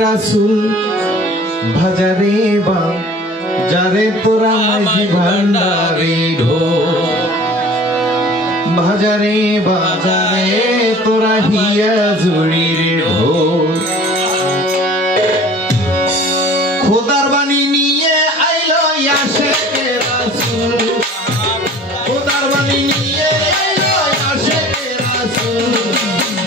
রাসূল ভাজারে বা যারে তোরা মাঝি ভান্ডারে ঢোল ভাজারে বাজারে তোরা হিয়া জুড়ির ঢোল খোদার বাণী নিয়ে আইলো আশিকে রাসূল খোদার বাণী নিয়ে আইলো আশিকে রাসূল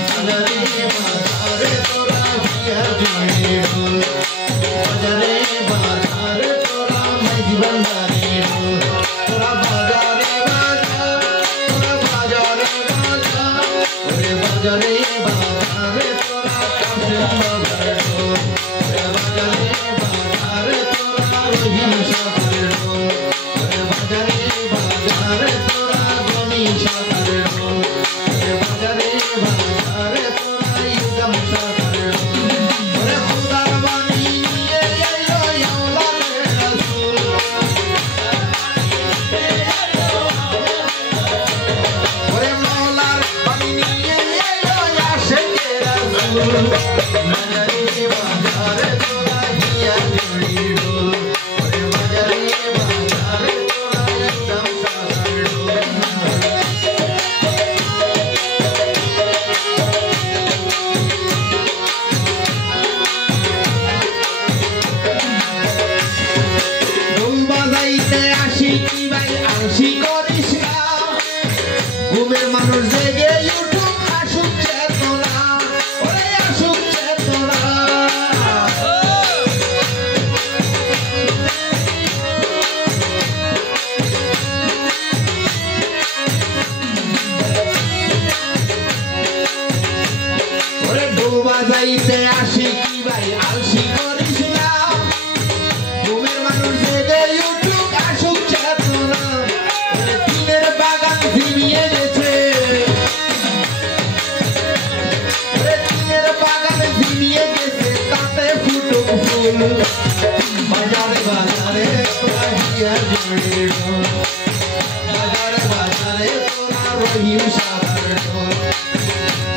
ভাজারে বাজারে তোরা হিয়া জুড়ির ঢোল ভাজারে বাজারে তোরা মাঝি ভান্ডারে ঢোল তোরা বাজারে বাজা তোরা বাজারে বাজা ওরে বাজারে বাজারে তোরা কাছে বাজারে ঢোল ওরে বাজারে বাজারে তোরা রহিম সাগরে ঢোল ওরে বাজারে বাজারে তোরা গনি সাগরে ঢোল ওরে বাজারে বাজারে তোরা ইউদাম সাগরে ঢোল ওরে খোদার বাণী নিয়ে আইলো আওলাদে রাসূল ওরে মওলার বাণী নিয়ে আইলো আশিকে রাসূল বাজারে বাজারে তোরা হিয়া জুড়ির ঢোল ওরে বাজারে বাজারে তোরা ইউদাম সাগরে ঢোল ঢোল বাজাইতে আশিকি ভাই আলসি করিস না ঘুমের মানুষ জেগে উঠুক আসুক চেতনা ওরে আসুক চেতনা ওরে ঢোল বাজাইতে আশিকি ভাই আলসি করিস না ঘুমের মানুষ জেগে উঠুক আসুক চেতনা ওরে দিনের বাগান ঝিমিয়ে গেছে ওরে দিনের বাগান ঝিমিয়ে গেছে তাতে ফুটুক ফুল বাজারে বাজারে তোরা হিয়া জুড়ির ঢোল বাজারে বাজারে তোরা রহিম সাগরে ঢোল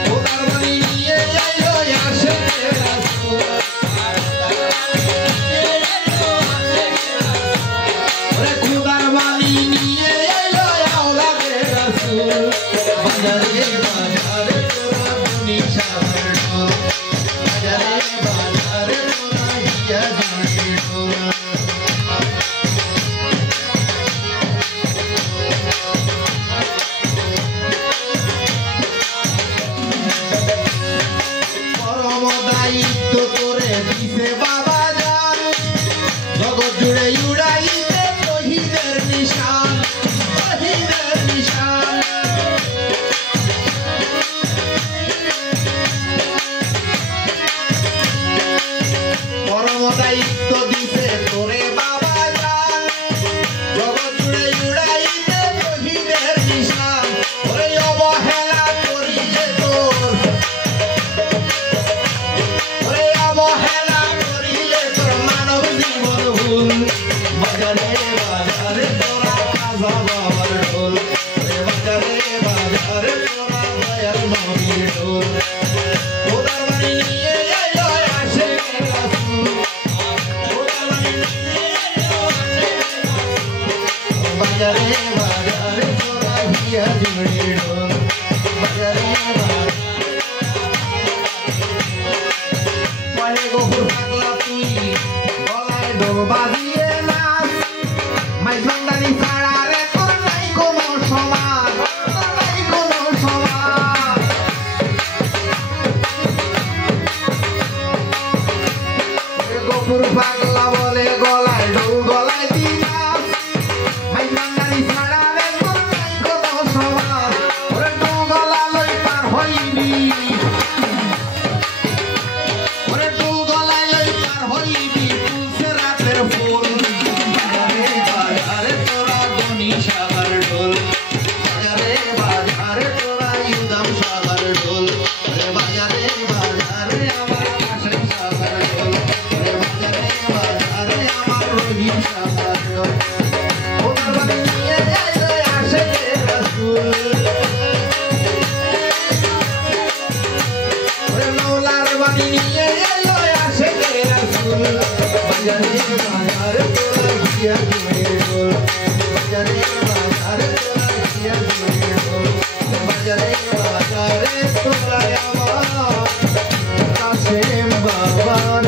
খোদার বাণী নিয়ে আইলো আশিকে রাসূল ওরে খোদার বাণী নিয়ে আইলো আওলাদে রাসূল বাজারে বাজারে তোরা গনি সাগরে ঢোল বাজারে বাজারে তোরা হিয়া জুড়ির ঢোল পরম দায়িত্ব করে দিছে বাবা জান জগৎ জুড়ে উড়াইতে শহীদের নিশান শহীদের নিশান পরম দায়িত্ব দিছে তোরে বাবা জান জগৎ জুড়ে উড়াইতে শহীদের নিশান ওরে অবহেলা করিলে তোর ওরে অবহেলা করিলে তোর মানব জীবন ভুল বাজারে বাজারে তোরা কাজা বাবার ঢোল ওরে বাজারে বাজারে তোরা দয়াল নবীর ঢোল খোদার বাণী নিয়ে আইলো আশিকে রাসূল খোদার বাণী নিয়ে আইলো আশিকে রাসূল বাজারে বাজারে তোরা হিয়া জুড়ির ঢোল বাজারে বাজারে বলে গফুর পাগলা তুই গলায় ঢোল বাজিয়ে নাচ মাইক ভান্ডারি ছাড়া রে তোর নাই কোনো সমান তোর নাই কোনো সমান গফুর পাগলা বলে গলায় ঢোল গলায় দি নাচ মাইক ভান্ডারি ছাড়া রে তোর নাই কোনো সমান ওরে ঢোল গলা লই পার হইবি ওরে ঢোল গলায় লই পার হইবি তুলছে রাতের ফুল বাজারে বাজারে তোরা গনি সাগর ঢোল বাজারে বাজারে তোরা ইউদাম সাগর ঢোল ওরে বাজারে বাজারে আমার কাশেম সাগর ঢোল ওরে বাজারে বাজারে আমার রহিম সাগর ঢোল খোদার বাণী নিয়ে আইলো আশিকে রাসূল ওরে মওলার বাণী নিয়ে আইলো আশিকে বাজারে তোরা গিয়া ঘুমের ঢোল বাজারে বাজারে তোরা গিয়া ঘুমের ঢোল বাজারে বাজারে তোরা আমার কাশেম বাবার